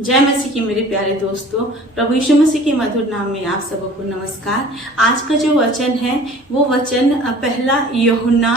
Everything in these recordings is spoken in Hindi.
जय मसीह की मेरे प्यारे दोस्तों, प्रभु यीशु मसीह के मधुर नाम में आप सबको नमस्कार। आज का जो वचन है वो वचन पहला यूहन्ना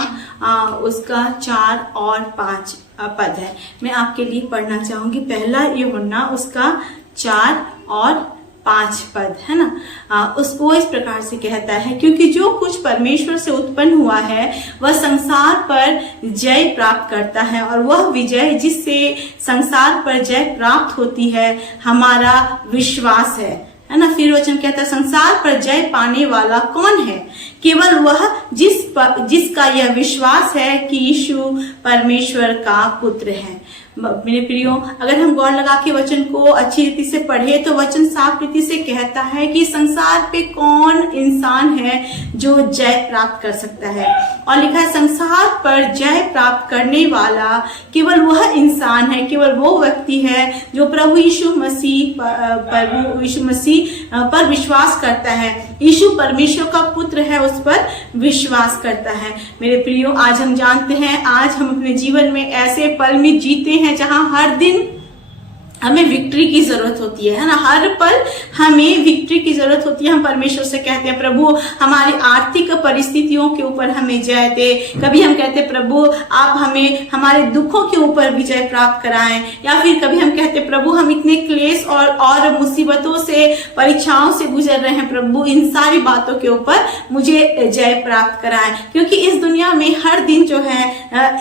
उसका 4 और 5 पद है। मैं आपके लिए पढ़ना चाहूंगी। पहला यूहन्ना उसका 4 और 5 पद है ना। उसको इस प्रकार से कहता है, क्योंकि जो कुछ परमेश्वर से उत्पन्न हुआ है वह संसार पर जय प्राप्त करता है, और वह विजय जिससे संसार पर जय प्राप्त होती है हमारा विश्वास है ना। फिर वचन कहता है, संसार पर जय पाने वाला कौन है? केवल वह जिसका यह विश्वास है कि यीशु परमेश्वर का पुत्र है। मेरे प्रियो, अगर हम गौर लगा के वचन को अच्छी रीति से पढ़े तो वचन साफ रीति से कहता है कि संसार पे कौन इंसान है जो जय प्राप्त कर सकता है। और लिखा है, संसार पर जय प्राप्त करने वाला केवल वह इंसान है, केवल वो व्यक्ति है जो प्रभु यीशु मसीह पर विश्वास करता है। यीशु परमेश्वर का पुत्र है, उस पर विश्वास करता है। मेरे प्रियो, आज हम जानते हैं, आज हम अपने जीवन में ऐसे पल में जीते हैं जहां हर दिन हमें विक्ट्री की जरूरत होती है ना। हर पल हमें विक्ट्री की जरूरत होती है। हम परमेश्वर से कहते हैं, प्रभु हमारी आर्थिक परिस्थितियों के ऊपर हमें जय दे। कभी हम कहते हैं, प्रभु आप हमें हमारे दुखों के ऊपर विजय प्राप्त कराएं। या फिर कभी हम कहते हैं, प्रभु हम इतने क्लेश और मुसीबतों से, परीक्षाओं से गुजर रहे हैं, प्रभु इन सारी बातों के ऊपर मुझे जय प्राप्त कराएं। क्योंकि इस दुनिया में हर दिन जो है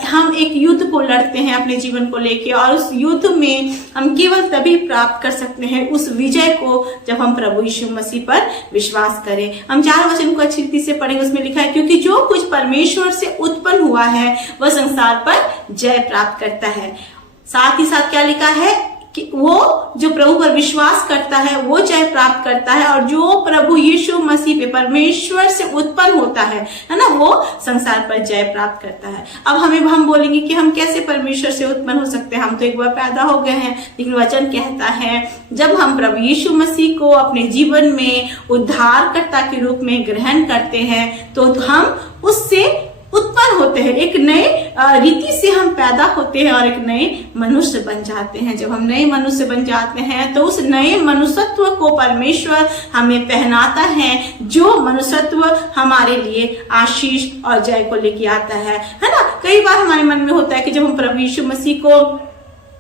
हम एक युद्ध को लड़ते हैं अपने जीवन को लेके, और उस युद्ध में हम केवल तभी प्राप्त कर सकते हैं उस विजय को जब हम प्रभु यीशु मसीह पर विश्वास करें। हम 4 वचन को अच्छी रीति से पढ़ेंगे। उसमें लिखा है, क्योंकि जो कुछ परमेश्वर से उत्पन्न हुआ है वह संसार पर जय प्राप्त करता है। साथ ही साथ क्या लिखा है कि वो जो प्रभु पर विश्वास करता है वो जय प्राप्त करता है, और जो प्रभु यीशु मसीह पे परमेश्वर से उत्पन्न होता है ना, वो संसार पर जय प्राप्त करता है। अब हम बोलेंगे कि हम कैसे परमेश्वर से उत्पन्न हो सकते हैं? हम तो एक बार पैदा हो गए हैं। लेकिन वचन कहता है, जब हम प्रभु यीशु मसीह को अपने जीवन में उद्धारकर्ता के रूप में ग्रहण करते हैं तो हम उससे उत्पन्न होते हैं। एक नए रीति से हम पैदा होते हैं और एक नए मनुष्य बन जाते हैं। जब हम नए मनुष्य बन जाते हैं तो उस नए मनुष्यत्व को परमेश्वर हमें पहनाता है, जो मनुष्यत्व हमारे लिए आशीष और जय को लेके आता है ना। कई बार हमारे मन में होता है कि जब हम प्रभु यीशु मसीह को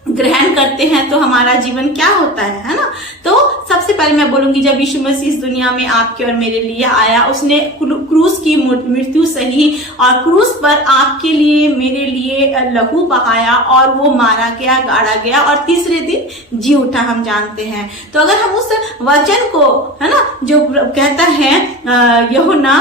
ग्रहण करते हैं तो हमारा जीवन क्या होता है ना। तो सबसे पहले मैं बोलूंगी, जब यीशु मसीह इस दुनिया में आपके और मेरे लिए आया, उसने क्रूस की मृत्यु सही और क्रूस पर आपके लिए मेरे लिए लहू बहाया, और वो मारा गया, गाड़ा गया और तीसरे दिन जी उठा, हम जानते हैं। तो अगर हम उस वचन को है ना, जो कहता है यूहन्ना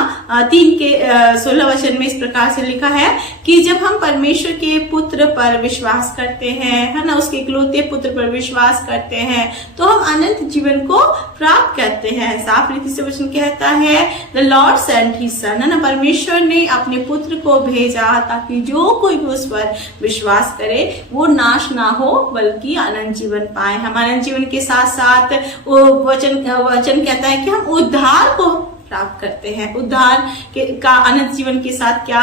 3 के 16 वचन में इस प्रकार से लिखा है कि जब हम परमेश्वर के पुत्र पर विश्वास करते हैं है ना, उसके इकलौते पुत्र पर विश्वास करते हैं, तो हम अनंत जीवन को प्राप्त करते हैं। साफ रीति से वचन कहता है, the Lord sent his son, है ना। परमेश्वर ने अपने पुत्र को भेजा ताकि जो कोई भी उस पर विश्वास करे वो नाश ना हो बल्कि अनंत जीवन पाए। हम अनंत जीवन के साथ साथ वचन कहता है कि हम उद्धार को प्राप्त करते हैं। उद्धार का अनंत जीवन के साथ क्या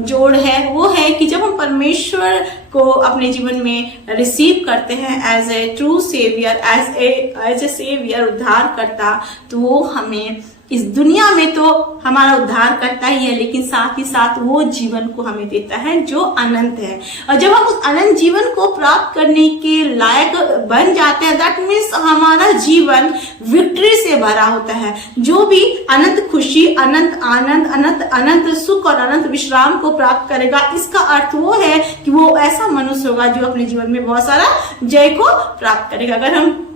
जोड़ है? वो है कि जब हम परमेश्वर को अपने जीवन में रिसीव करते हैं as a true saviour, as a saviour, उद्धार करता, तो वो हमें इस दुनिया में तो हमारा उद्धार करता ही है, लेकिन साथ ही साथ वो जीवन को हमें देता है जो अनंत है। और जब हम उस अनंत जीवन को प्राप्त करने के लायक बन जाते हैं, दैट मीन्स हमारा जीवन विक्ट्री से भरा होता है। जो भी अनंत खुशी, अनंत आनंद, अनंत सुख और अनंत विश्राम को प्राप्त करेगा, इसका अर्थ वो है कि वो ऐसा मनुष्य होगा जो अपने जीवन में बहुत सारा जय को प्राप्त करेगा। अगर हम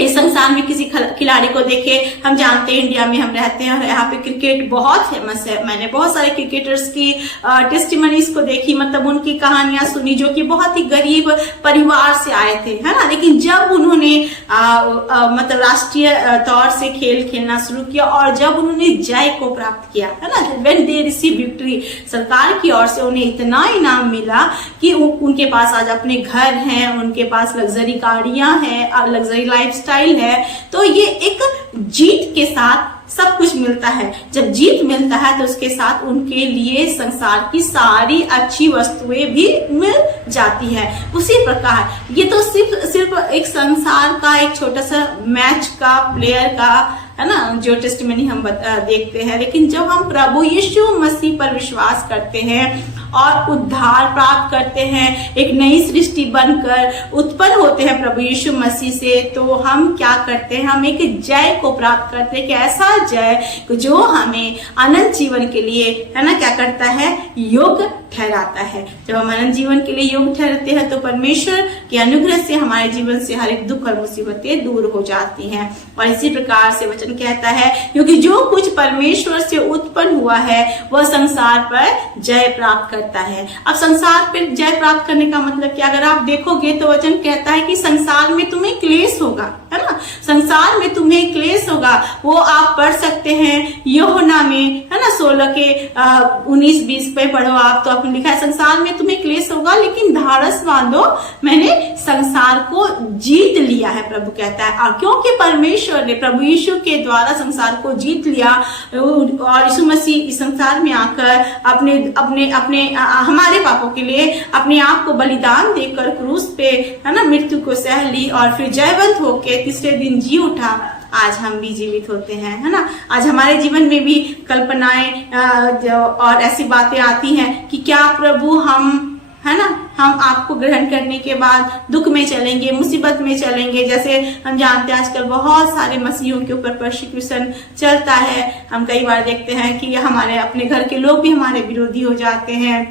इस संसार में किसी खिलाड़ी को देखें, हम जानते हैं इंडिया में हम रहते हैं और यहाँ पे क्रिकेट बहुत फेमस है। मैंने बहुत सारे क्रिकेटर्स की टेस्टिमनीज को देखी, मतलब उनकी कहानियां सुनी, जो कि बहुत ही गरीब परिवार से आए थे, है ना। लेकिन जब उन्होंने मतलब राष्ट्रीय तौर से खेल खेलना शुरू किया और जब उन्होंने जय को प्राप्त किया, है ना, व्हेन दे रिसीव विक्ट्री, सरकार की ओर से उन्हें इतना इनाम मिला कि उनके पास आज अपने घर हैं, उनके पास लग्जरी गाड़ियां हैं, लग्जरी लाइफ स्टाइल है। तो ये एक जीत के साथ सब कुछ मिलता है। जब जीत मिलता है तो उसके साथ उनके लिए संसार की सारी अच्छी वस्तुएं भी मिल जाती है। उसी प्रकार ये तो सिर्फ एक संसार का एक छोटा सा मैच का प्लेयर का है ना जो टेस्टिमनी हम देखते हैं, लेकिन जब हम प्रभु यीशु मसीह पर विश्वास करते हैं और उद्धार प्राप्त करते हैं, एक नई सृष्टि बनकर उत्पन्न होते हैं प्रभु यीशु मसीह से, तो हम क्या करते हैं, हम एक जय को प्राप्त करते हैं कि ऐसा जय जो हमें अनंत जीवन के लिए है ना क्या करता है, योग ठहराता है। जब हम अनंत जीवन के लिए योग ठहराते हैं तो परमेश्वर के अनुग्रह से हमारे जीवन से हर एक दुख और मुसीबतें दूर हो जाती हैं। और इसी प्रकार से वचन कहता है क्योंकि जो कुछ परमेश्वर से उत्पन्न हुआ है वह संसार पर जय प्राप्त करता है। अब संसार पर जय प्राप्त करने का मतलब क्या, अगर आप देखोगे तो वचन कहता है कि संसार में तुम्हें क्लेश होगा, है ना, संसार में तुम्हें क्लेश होगा। वो आप पढ़ सकते हैं यूहन्ना में, है ना, 16 के 19-20 पे पढ़ो आप, तो आपने लिखा है संसार में तुम्हें क्लेश होगा लेकिन धारस बांधो, मैंने संसार को जीत लिया है, प्रभु कहता है। और क्योंकि परमेश्वर ने प्रभु यीशु के द्वारा संसार को जीत लिया और यीशु मसीह इस संसार में आकर अपने अपने अपने हमारे पापों के लिए अपने आप को बलिदान देकर क्रूस पे है ना मृत्यु को सह ली और फिर जयवंत होके तीसरे दिन जी उठा, आज हम भी जीवित होते हैं, है ना। आज हमारे जीवन में भी कल्पनाएं और ऐसी बातें आती हैं कि क्या प्रभु हम है ना हम आपको ग्रहण करने के बाद दुख में चलेंगे, मुसीबत में चलेंगे। जैसे हम जानते हैं आजकल बहुत सारे मसीहों के ऊपर परसिक्यूशन चलता है। हम कई बार देखते हैं कि हमारे अपने घर के लोग भी हमारे विरोधी हो जाते हैं,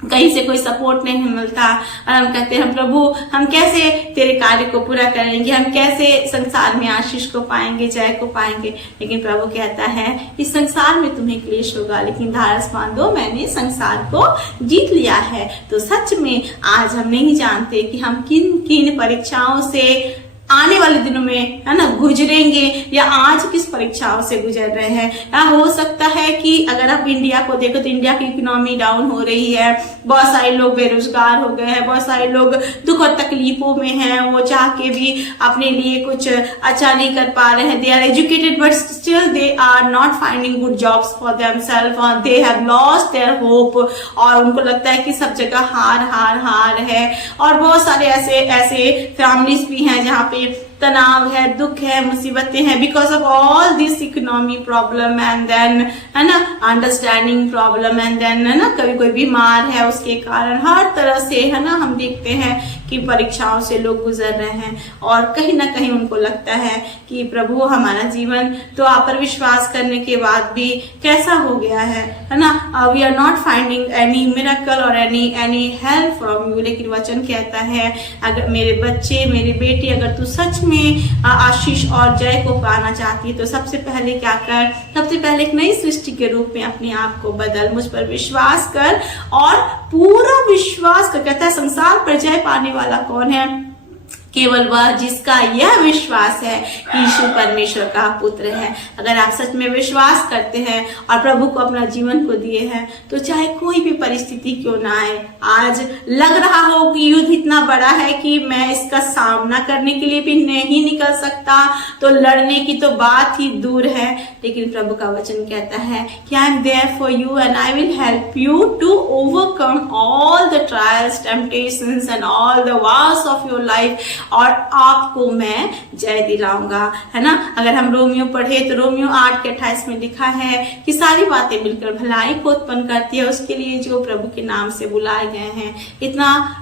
कहीं से कोई सपोर्ट नहीं मिलता और हम कहते हैं प्रभु हम कैसे तेरे कार्य को पूरा करेंगे, हम कैसे संसार में आशीष को पाएंगे, जय को पाएंगे। लेकिन प्रभु कहता है इस संसार में तुम्हें क्लेश होगा लेकिन धारस बांधो, मैंने संसार को जीत लिया है। तो सच में आज हम नहीं जानते कि हम किन किन परीक्षाओं से आने वाले दिनों में है ना गुजरेंगे या आज किस परीक्षाओं से गुजर रहे हैं। या हो सकता है कि अगर आप इंडिया को देखो तो इंडिया की इकोनॉमी डाउन हो रही है, बहुत सारे लोग बेरोजगार हो गए हैं, बहुत सारे लोग दुख और तकलीफों में हैं, वो चाह के भी अपने लिए कुछ अच्छा नहीं कर पा रहे हैं। They are educated but still they are not finding good jobs for themselves और they have lost their hope, और उनको लगता है कि सब जगह हार हार हार है। और बहुत सारे ऐसे फैमिलीज भी हैं जहाँ पे तनाव है, दुख है, मुसीबतें हैं because of all this economy problem and then है ना अंडरस्टैंडिंग प्रॉब्लम एंड देन है ना कभी कोई बीमार है, उसके कारण हर तरह से है ना हम देखते हैं कि परीक्षाओं से लोग गुजर रहे हैं। और कहीं ना कहीं उनको लगता है कि प्रभु हमारा जीवन तो आप पर विश्वास करने के बाद भी कैसा हो गया है ना, we are not finding any miracle और एनी हेल्प फ्रॉम यू। लेकिन वचन कहता है अगर मेरे बच्चे, मेरी बेटी, अगर तू सच में आशीष और जय को पाना चाहती है तो सबसे पहले क्या कर, सबसे पहले एक नई सृष्टि के रूप में अपने आप को बदल, मुझ पर विश्वास कर और पूरा विश्वास कर। कहता है संसार पर जय पाने वाला कौन है, केवल वह जिसका यह विश्वास है कि यीशु परमेश्वर का पुत्र है। अगर आप सच में विश्वास करते हैं और प्रभु को अपना जीवन को दिए हैं तो चाहे कोई भी परिस्थिति क्यों ना आए, आज लग रहा हो कि युद्ध इतना बड़ा है कि मैं इसका सामना करने के लिए भी नहीं निकल सकता, तो लड़ने की तो बात ही दूर है। लेकिन प्रभु का वचन कहता है कि I am there for you and I will help you to overcome all the trials, temptations and all the wars of your life, और आपको मैं जय दिलाऊंगा, है ना। अगर हम रोमियो पढ़े तो रोमियो 8:28 में लिखा है कि सारी बातें मिलकर भलाई को उत्पन्न करती है उसके लिए जो प्रभु के नाम से बुलाए गए हैं।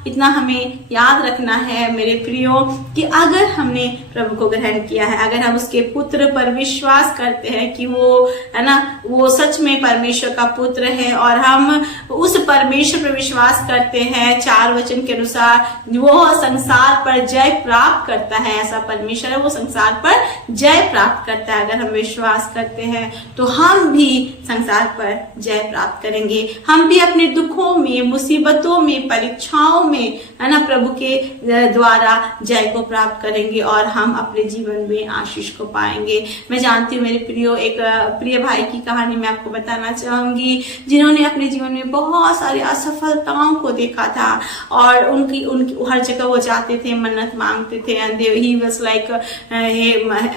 इतना हमें याद रखना है मेरे प्रियो कि अगर हमने प्रभु को ग्रहण किया है, अगर हम उसके पुत्र पर विश्वास करते हैं कि वो है ना वो सच में परमेश्वर का पुत्र है और हम उस परमेश्वर पर विश्वास करते हैं, 4 वचन के अनुसार वो संसार पर जय प्राप्त करता है, ऐसा परमेश्वर है वो संसार पर जय प्राप्त करता है। अगर हम विश्वास करते हैं तो हम भी संसार पर जय प्राप्त करेंगे, हम भी अपने दुखों में, मुसीबतों में, परीक्षाओं में है ना प्रभु के द्वारा जय को प्राप्त करेंगे और हम अपने जीवन में आशीष को पाएंगे। मैं जानती हूँ मेरे प्रियो, एक प्रिय भाई की कहानी मैं आपको बताना चाहूंगी जिन्होंने अपने जीवन में बहुत सारी असफलताओं को देखा था और उनकी हर जगह वो जाते थे, मन्नत मांगते थे एंड ही वाज लाइक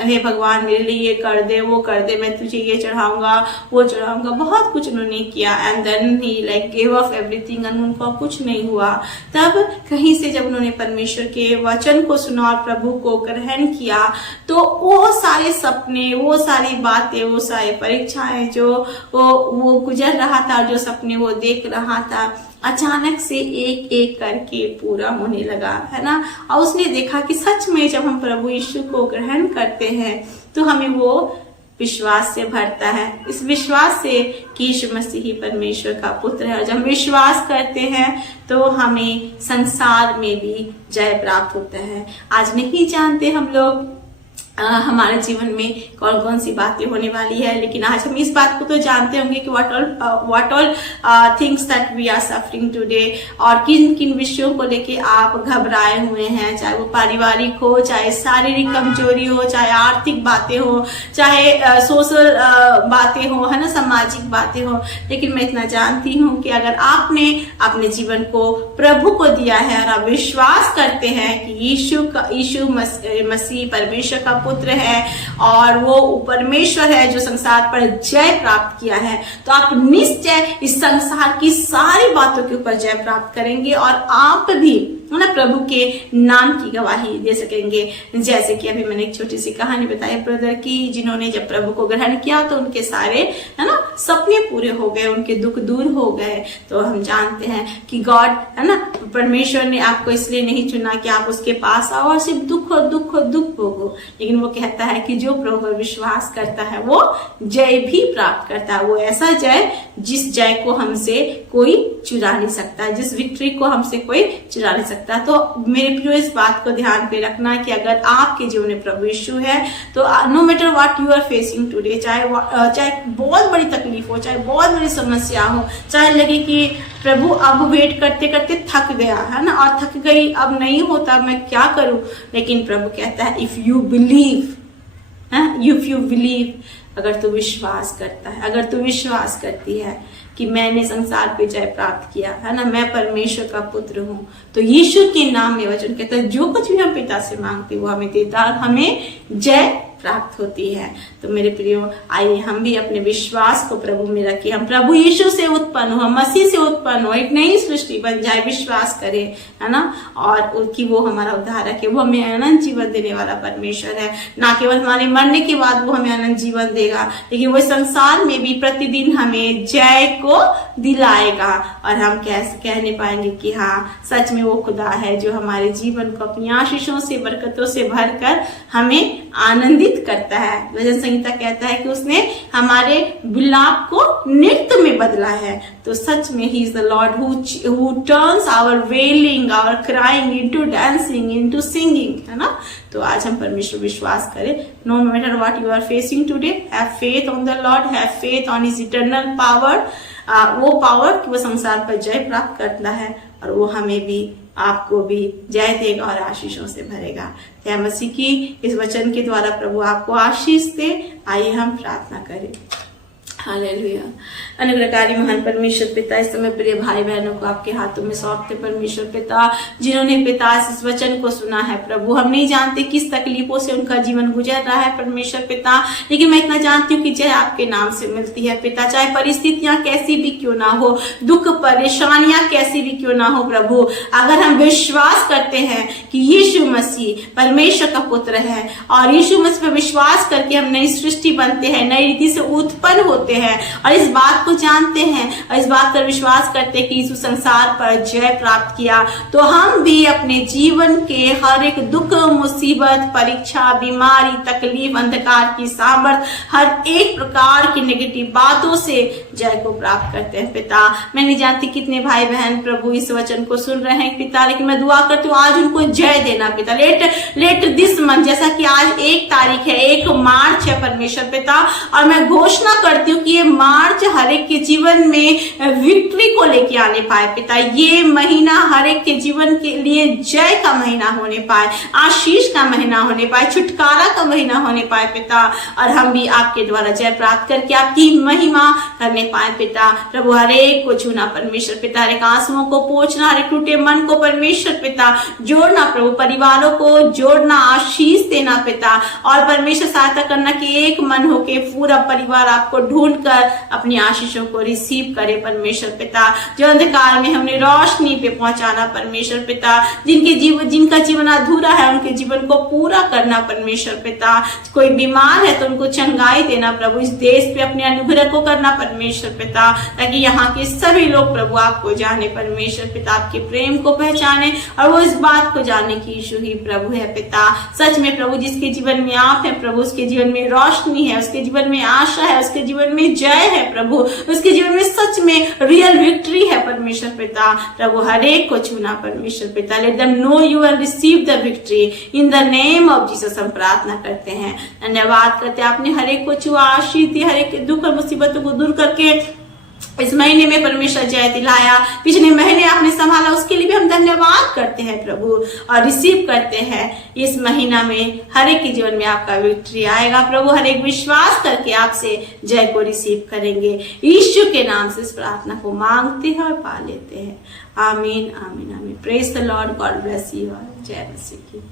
हे भगवान मेरे लिए ये कर दे, वो कर दे, मैं तुझे ये चढ़ाऊंगा, वो चढ़ाऊंगा, बहुत कुछ उन्होंने किया and then he like give up everything and उनको कुछ नहीं हुआ। तब कहीं से जब उन्होंने परमेश्वर के वचन को सुना और प्रभु को ग्रहण किया तो वो सारे सपने, वो सारी बातें, वो सारी परीक्षाएं जो वो गुजर रहा था, जो सपने वो देख रहा था, अचानक से एक एक करके पूरा होने लगा, है ना। और उसने देखा कि सच में जब हम प्रभु यीशु को ग्रहण करते हैं तो हमें वो विश्वास से भरता है, इस विश्वास से कि यीशु मसीह ही परमेश्वर का पुत्र है। और जब हम विश्वास करते हैं तो हमें संसार में भी जय प्राप्त होता है। आज नहीं जानते हम लोग हमारे जीवन में कौन कौन सी बातें होने वाली है, लेकिन आज हम इस बात को तो जानते होंगे कि what all things that we are suffering today, और किन किन विषयों को लेके आप घबराए हुए हैं, चाहे वो पारिवारिक हो, चाहे शारीरिक कमजोरी हो, चाहे आर्थिक बातें हो, चाहे सोशल बातें हो, है ना, सामाजिक बातें हो। लेकिन मैं इतना जानती हूँ कि अगर आपने अपने जीवन को प्रभु को दिया है और आप विश्वास करते हैं कि यीशु मसीह परमेश्वर का पुत्र है और वो परमेश्वर है जो संसार पर जय प्राप्त किया है, तो आप निश्चय इस संसार की सारी बातों के ऊपर जय प्राप्त करेंगे और आप भी, है ना, प्रभु के नाम की गवाही दे सकेंगे। जैसे कि अभी मैंने एक छोटी सी कहानी बताई ब्रदर की, जिन्होंने जब प्रभु को ग्रहण किया तो उनके सारे, है ना, सपने पूरे हो गए, उनके दुख दूर हो गए। तो हम जानते हैं कि गॉड, है ना, परमेश्वर ने आपको इसलिए नहीं चुना कि आप उसके पास आओ और सिर्फ दुख और दुख और दुख भोगो, लेकिन वो कहता है कि जो प्रभु पर विश्वास करता है वो जय भी प्राप्त करता है। वो ऐसा जय जिस जय को हमसे कोई चुरा नहीं सकता, जिस विक्ट्री को हमसे कोई चुरा नहीं सकता। तो मेरे प्रियो इस बात को ध्यान पे रखना कि अगर आपके जीवन में प्रभु यीशु है तो no matter what you are facing today, चाहे बहुत बड़ी तकलीफ हो, चाहे बहुत बड़ी समस्या हो, चाहे लगे कि प्रभु अब वेट करते करते थक गया, है ना, और थक गई, अब नहीं होता, मैं क्या करूं, लेकिन प्रभु कहता है इफ यू बिलीव, अगर तू विश्वास करता है, अगर तू विश्वास करती है कि मैंने संसार पे जय प्राप्त किया, है ना, मैं परमेश्वर का पुत्र हूं, तो यीशु के नाम में वचन कहता है जो कुछ भी हम पिता से मांगते वो हमें देता और हमें जय प्राप्त होती है। तो मेरे प्रियो, आइए हम भी अपने विश्वास को प्रभु में रखें, हम प्रभु यीशु से उत्पन्न हो, हम मसीह से उत्पन्न हो, एक नई सृष्टि बन जाए, विश्वास करें, है ना, और कि वो हमारा उद्धारक है, वो हमें अनंत जीवन देने वाला परमेश्वर है। ना केवल हमारे मरने के बाद वो हमें अनंत जीवन देगा, लेकिन वो संसार में भी प्रतिदिन हमें जय को दिलाएगा और हम कहने पाएंगे कि हाँ, सच में वो खुदा है जो हमारे जीवन को अपनी आशीषों से, बरकतों से भरकर हमें आनंदित करता है। भजन संहिता कहता है कि उसने हमारे विलाप को नृत्य में बदला है। तो सच में he is the Lord who turns our wailing, our crying into dancing, into singing, है ना। तो आज हम परमेश्वर विश्वास करें, no matter what you are facing today, have faith on the Lord, have faith on his eternal power, वो पावर कि वो संसार पर जय प्राप्त करता है और वो हमें भी, आपको भी जय देगा और आशीषों से भरेगा। जय मसीह की इस वचन के द्वारा प्रभु आपको आशीष दे। आइए हम प्रार्थना करें। हालेलुया। अनुग्रहकारी महान परमेश्वर पिता, इस समय प्रिय भाई बहनों को आपके हाथों में सौंपते परमेश्वर पिता, जिन्होंने पिता इस वचन को सुना है प्रभु, हम नहीं जानते किस तकलीफों से उनका जीवन गुजर रहा है परमेश्वर पिता, लेकिन मैं इतना जानती हूँ कि जय आपके नाम से मिलती है पिता। चाहे परिस्थितियां कैसी भी क्यों ना हो, दुख परेशानियां कैसी भी क्यों ना हो प्रभु, अगर हम विश्वास करते हैं कि यीशु मसीह परमेश्वर का पुत्र है और यीशु मसीह पर विश्वास करके हम नई सृष्टि बनते हैं, नई रीति से उत्पन्न होते हैं और इस बात को जानते हैं और इस बात पर विश्वास करते हैं कि यीशु संसार पर जय प्राप्त किया, तो हम भी अपने जीवन के हर एक दुख, मुसीबत, परीक्षा, बीमारी, तकलीफ, अंधकार की सामर्थ, हर एक प्रकार की नेगेटिव बातों से जय को प्राप्त करते हैं पिता। मैं नहीं जानती कितने भाई बहन प्रभु इस वचन को सुन रहे हैं पिता, लेकिन मैं दुआ करती हूँ आज उनको जय देना पिता। लेट दिस मंथ, जैसा कि आज 1 तारीख है, 1 मार्च है परमेश्वर पिता, और मैं घोषणा करती हूँ क्योंकि ये मार्च हर एक के जीवन में विक्ट्री को लेके आने पाए पिता। ये महीना हर एक के जीवन के लिए जय का महीना होने पाए, आशीष का महीना होने पाए, छुटकारा का महीना होने पाए पिता। और हम भी आपके द्वारा जय प्राप्त करके आपकी महिमा करने पाए पिता। प्रभु हर एक को छूना परमेश्वर पिता, हर एक आंसुओं को पोंछना, हर एक टूटे मन को परमेश्वर पिता जोड़ना, प्रभु परिवारों को जोड़ना, आशीष देना पिता। और परमेश्वर सहायता करना कि एक मन होके पूरा परिवार आपको ढूंढकर अपनी आशीषों को रिसीव करे परमेश्वर पिता। जो अंधकार में हमने रोशनी पे पहुंचाना परमेश्वर पिता, जिनका जीवन अधूरा है उनके जीवन को पूरा करना परमेश्वर पिता। कोई बीमार है तो उनको चंगाई देना प्रभु, इस देश पे अपने अनुग्रह को करना परमेश्वर पिता, ताकि यहाँ के सभी लोग प्रभु आपको जाने परमेश्वर पिता, आपके प्रेम को पहचाने और वो इस बात को जाने कि यीशु ही प्रभु है पिता। सच में प्रभु जिसके जीवन में आप है प्रभु, उसके जीवन में रोशनी है, उसके जीवन में आशा है, उसके जीवन में जय है प्रभु, उसके जीवन में सच में रियल विक्ट्री है परमेश्वर पिता। प्रभु हर एक को छूना परमेश्वर पिता, let them know you and receive the victory in the name of Jesus. हम प्रार्थना करते हैं, धन्यवाद करते हैं, आपने हर एक को छुआ, आशीष दी, हर एक दुख और मुसीबतों को दूर करके इस महीने में परमेश्वर जय दिलाया। पिछले महीने आपने संभाला, उसके लिए भी हम धन्यवाद करते हैं प्रभु और रिसीव करते हैं। इस महीना में हर एक के जीवन में आपका विक्ट्री आएगा प्रभु, हर एक विश्वास करके आपसे जय को रिसीव करेंगे। यीशु के नाम से इस प्रार्थना को मांगते हैं और पा लेते हैं। आमीन आमीन आमीन। Praise the Lord, God bless you all. जय मसीह की।